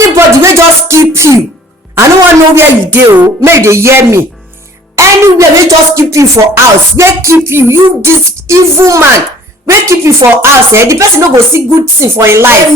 anybody wey just keep you, I no wan know where you dey o, make you dey hear me. Anywhere wey just keep you for house, wey keep you this evil man wey keep you for house, the person no go see good thing for im life.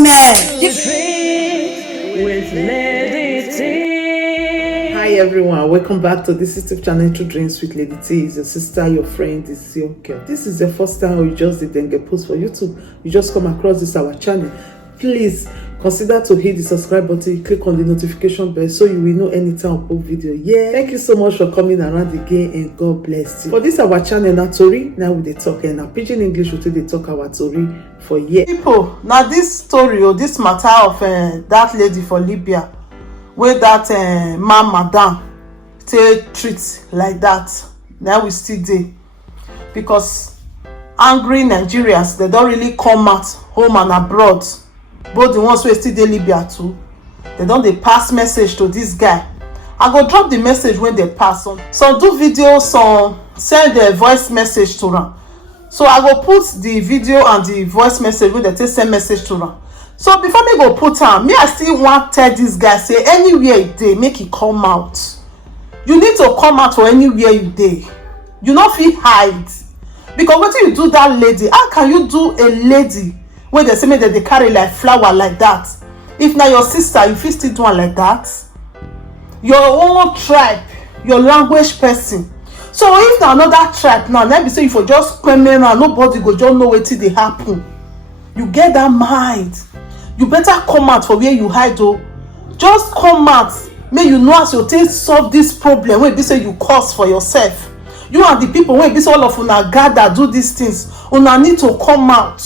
Hi everyone, welcome back to this YouTube channel, True Dreams with Lady T. Is your sister, your friend, is your girl. This is the first time you just didn't get post for YouTube, you just come across this our channel, please consider to hit the subscribe button, click on the notification bell so you will know anytime I post video. Yeah, thank you so much for coming around again and God bless you. For this our channel now, Tori, now we dey talk and now pidgin English we dey talk our Tori for years. People, now this story or this matter of that lady for Libya, where that man madam take treat like that, now we still dey, because angry Nigerians, they don't really come out home and abroad. Both the ones who still dey Libya too, they don't dey pass message to this guy. I go drop the message when they pass on. Some do video, some send their voice message to them. So I go put the video and the voice message when they take send message to them. So before me go put am, me I still want tell this guy say anywhere you dey, make it come out. You need to come out for anywhere you dey. You no fit hide, because wetin you do that lady? How can you do a lady wey dey say make dem dey carry like flower like that? If na your sister, you fit still do am like that? Your own tribe, your language person. So if na another tribe now, let me say you for just come around, nobody go just know wetin dey happen. You get that mind, you better come out for where you hide o. Just come out, make you know as you take solve this problem wey be say you cause for yourself. You and the people wey be say all of una gather do these things, una need to come out.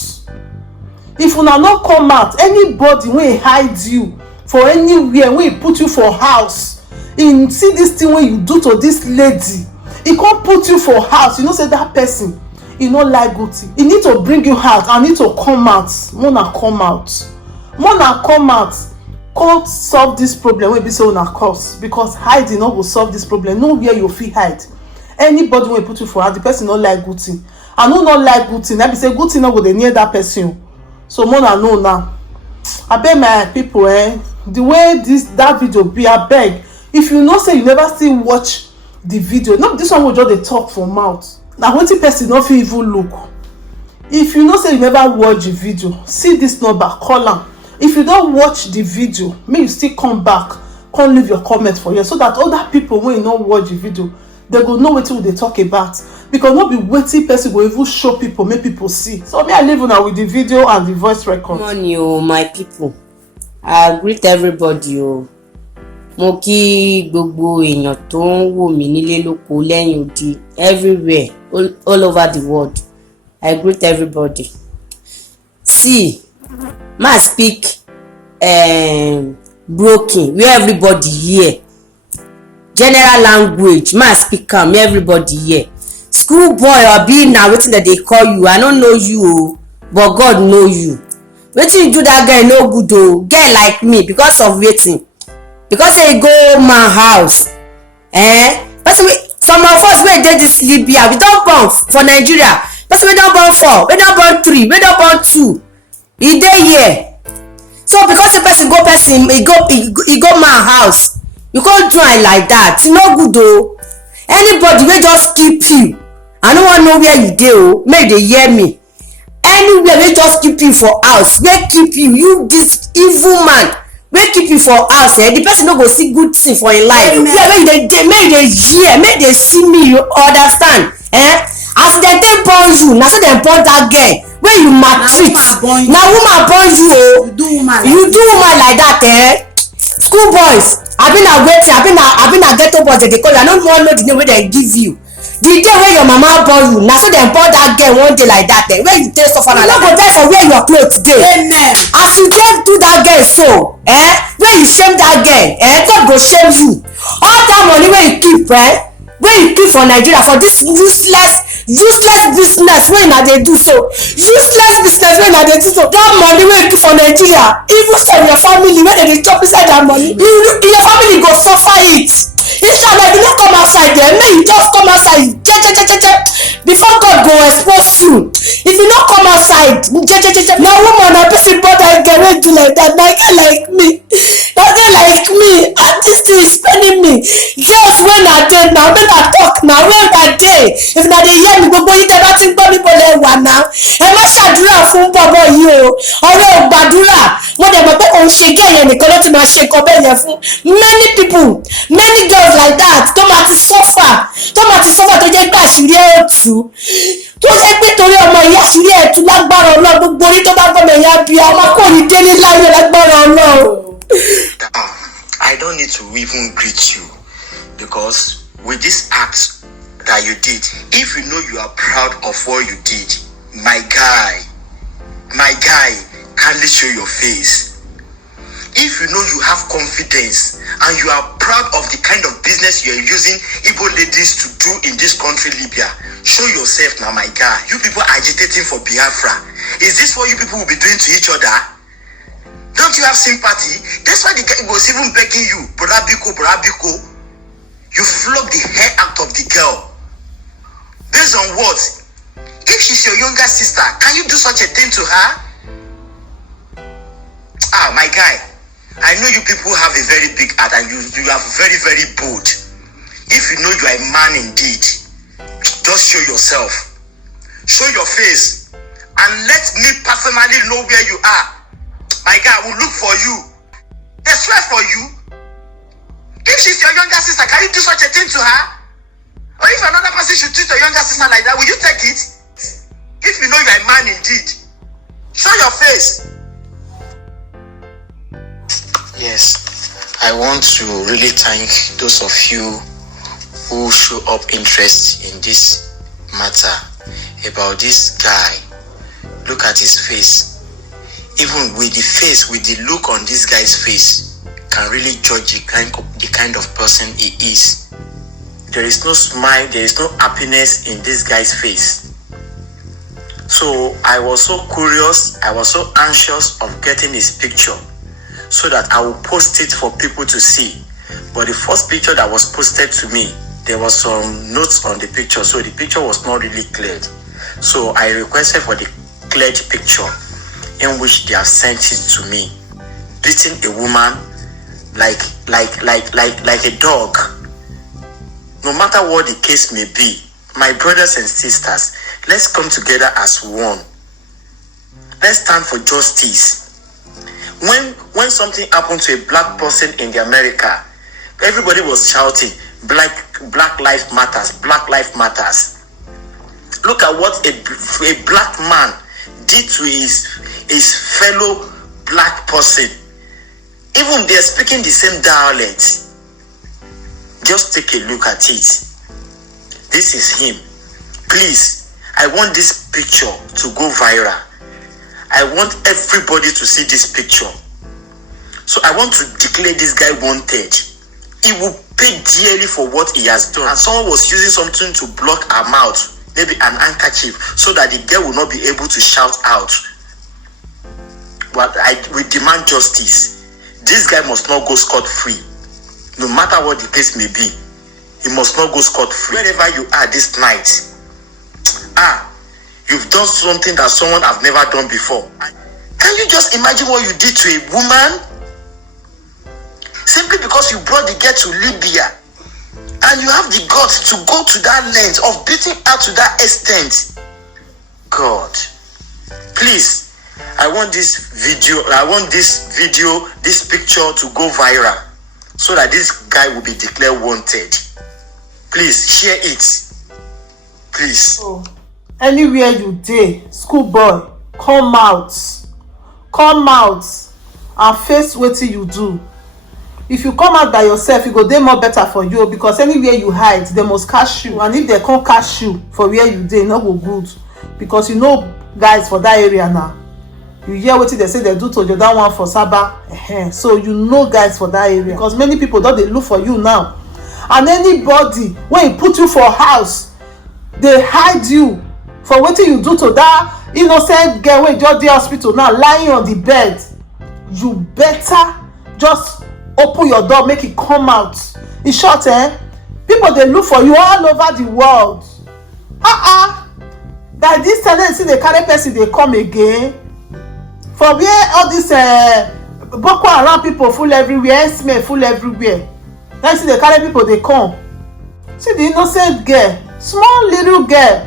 If una no come out, anybody wey hide you for anywhere, wey put you for house, in see this thing wey you do to this lady, e come put you for house, you know say that person, e no like good thing. E need to bring you out and need to come out. Mona come out, mona come out, come solve this problem wey be say una cause, because hiding no go solve this problem. Nowhere you fit hide. Anybody wey put you for house, the person no like good thing, and who no like good thing, that be say good thing no go dey near that person. So mona know now. Abeg my people, the way that video be, abeg, if you know say you never still watch the video, not this one will just dey talk for mouth. Now wetin person no fit even look. If you know say you never watch the video, see this number, call am. If you don't watch the video, make you still come back, come leave your comment for here, so that other people wey no watch the video, they go know wetin we dey talk about. Because no be wetin person go even show people, make people see. So me I leave una with the video and the voice record. Good morning o my people, I greet everybody o. Mo kí gbogbo èèyàn tó ń wò mí nílé lóko lẹ́yìn odi, everywhere, all over the world. I greet everybody. See, ma speak broken where everybody hear. General language, ma speak am everybody hear. School boy or be na wetin dem dey call you, I no know you o, but God know you. Wetin you do that girl no good o, girl like me, because of wetin? Because say you go man house, person wey, some of us wey dey this Libya, we don born for Nigeria, person wey don born 4, wey don born 3, wey don born 2, e dey here. So because the person go man house, you can't do it like that. E no good o. Anybody wey just keep you, I no wan know where you dey o, make you dey hear me. Anywhere wey just keep you for house, wey keep you this evil man wey keep you for house, the person no go see good thing for im life. Yeah, make you dey hear, make they see me, you understand? As dem take born you, na so dem born that girl wey you maltreat. Na woman born you o. You do woman like that, School boys, abi na wetin, abi na ghetto boys dem dey call you. I no wan know the name wey dem give you. The day wey your mama born you, na so dem born that girl one day like that, wey you take suffer na like that. You no go die for where your cloth dey. Amen. As you take do that girl so, wey you shame that girl, God go shame you. All that money wey you keep, wey you keep for Nigeria for this useless business wey una dey do so, that money wey you keep for Nigeria, even some your family wey dem dey chop inside that money, your family go suffer it. Inshallah, if you no come outside there, make you just come outside before God go expose you. If you no come outside, na woman na person born that girl wey do like that, na girl like me, na me girls wey na dey now make I talk now wey na dey if na dey hear me gbogbo yín tẹ́ bá ti ń gbọ́ níbo lẹ wà náà ẹ má ṣàdúrà fún bọ̀bọ̀ yìí o ọ̀rẹ́ ò gbàdúrà mo dẹ̀ mọ̀ pé òun ṣe gẹ́ yẹn nìkan ló ti máa ṣe nǹkan bẹ́ẹ̀ yẹn fún many people many girls like that tó máa ti suffer tó jẹ́ pé àṣírí ẹ̀ ò tú tó jẹ́ pé torí ọmọ ìyá àṣírí ẹ̀ tú lágbára Ọlọ́run gbogbo orí tó bá gbọ́mọ ìyá bí ọmọ kò ní délé láyé lágbára Ọlọ́run. I don't need to even greet you because with this act that you did, if you know you are proud of what you did, my guy, kindly show your face. If you know you have confidence and you are proud of the kind of business you are using Igbo ladies to do in this country, Libya, show yourself now, my guy. You people agitating for Biafra. Is this what you people will be doing to each other? Don't you have sympathy? That's why the guy was even begging you, Brother Biko. You flog the hair out of the girl. Based on what? If she's your younger sister, can you do such a thing to her? My guy, I know you people have a very big heart and you are very, very bold. If you know you are a man indeed, just show yourself. Show your face and let me personally know where you are. My guy, I will look for you. I swear for you. If she's your younger sister, can you do such a thing to her? Or if another person should treat your younger sister like that, will you take it? If you know you're a man indeed, show your face. Yes, I want to really thank those of you who show up interest in this matter about this guy. Look at his face. Even with the face, with the look on this guy's face, can really judge the kind of person he is. There is no smile, there is no happiness in this guy's face. So I was so curious, I was so anxious of getting his picture so that I will post it for people to see. But the first picture that was posted to me, there was some notes on the picture, so the picture was not really cleared. So I requested for the cleared picture, in which they have sent it to me, beating a woman like a dog. No matter what the case may be, my brothers and sisters, let's come together as one. Let's stand for justice. When something happened to a black person in the America, everybody was shouting, Black life matters, Black life matters. Look at what a black man did to his fellow black person. Even they're speaking the same dialect. Just take a look at it. This is him. Please, I want this picture to go viral. I want everybody to see this picture. So I want to declare this guy wanted. He will pay dearly for what he has done. And someone was using something to block her mouth, maybe an handkerchief, so that the girl will not be able to shout out. But we demand justice. This guy must not go scot-free. No matter what the case may be, he must not go scot-free. Wherever you are this night, you've done something that someone has never done before. Can you just imagine what you did to a woman? Simply because you brought the girl to Libya and you have the guts to go to that length of beating her to that extent. God, please, I want this picture to go viral so that this guy will be declared wanted. Please share it. Please. So, anywhere you dey, schoolboy, come out and face wetin you do. If you come out by yourself, e go dey more better for you, because anywhere you hide, they must catch you, and if they can't catch you for where you dey, e no go good, because you know guys for that area now. You hear wetin they say they do to the other one for Saba, so you know guys for that area, because many people don dey look for you now, and anybody when put you for house, they hide you for wetin you do to that innocent girl wey just dey hospital now, lying on the bed. You better just open your door, make it come out. In short, people dey look for you all over the world. That this tendency dey carry person dey come again. For where all this Boko Haram people full everywhere, smell full everywhere. Then see dey carry people dey come. See the innocent girl, small little girl.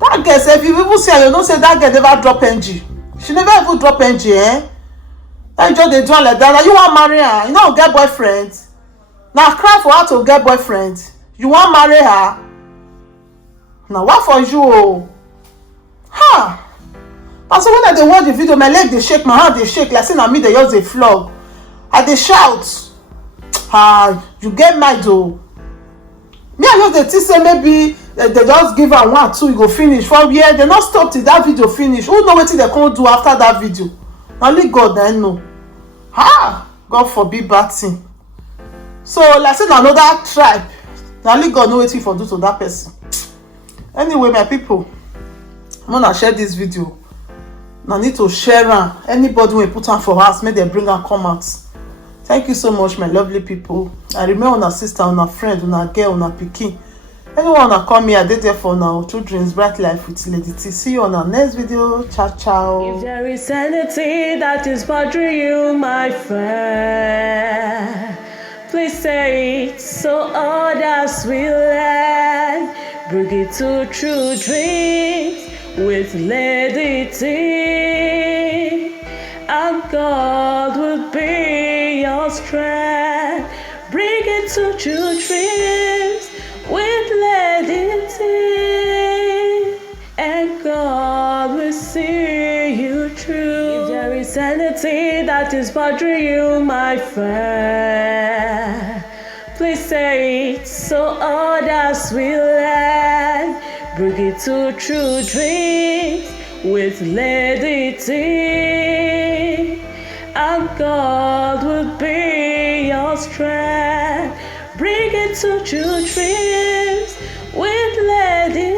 That girl sef, if you even see her, you know say that girl never drop NG. She never even drop NG, eh? That just dey do am like that. Now you wan marry her? You no get boyfriend? Na cry for her to get boyfriend. You wan marry her? Na what for you o? Ha! And so when I dey watch the video, my leg dey shake, my hand dey shake like say na me dey just dey flog. I dey shout. Ah, you get mind o. Me I just dey think say maybe they just give am 1 2 e go finish. From here they no stop till that video finish. Who know wetin they come do after that video? Only God na know. Ah, God forbid bad thing. So like say na another tribe. Na only God know wetin for do to that person. Anyway, my people, I'm gonna share this video. Now need to share am. Anybody wey put am for house, make dem bring am come out. Thank you so much, my lovely people. I remember una sister, una friend, una girl, una pikin. Anyone wanna come here, I dey there for now. Children's Bright Life with Lady T. See you on our next video. Ciao, ciao. If there is anything that is bothering you, my friend, please say it so others will learn. Bring it to True Dreams with Lady T, and God will be your strength. Bring it to True Dreams with Lady T, and God will see you through. If there is anything that is bothering you, my friend, please say it so others will learn. Bring it to True Dreams with Lady T, and God will be your strength. Bring it to True Dreams with Lady